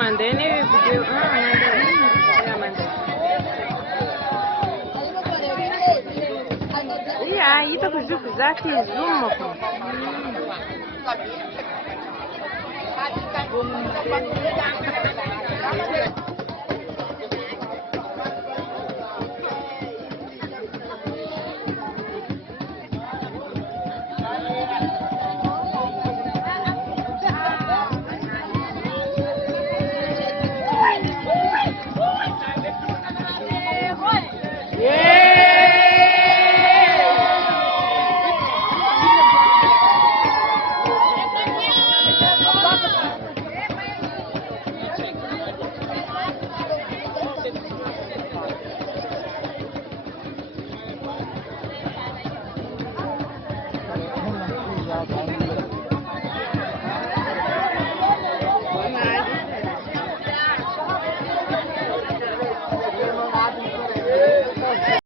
mandei ne video. Mandei. Ya mandei. Iya, ita ku ji ku zaki zoom muku.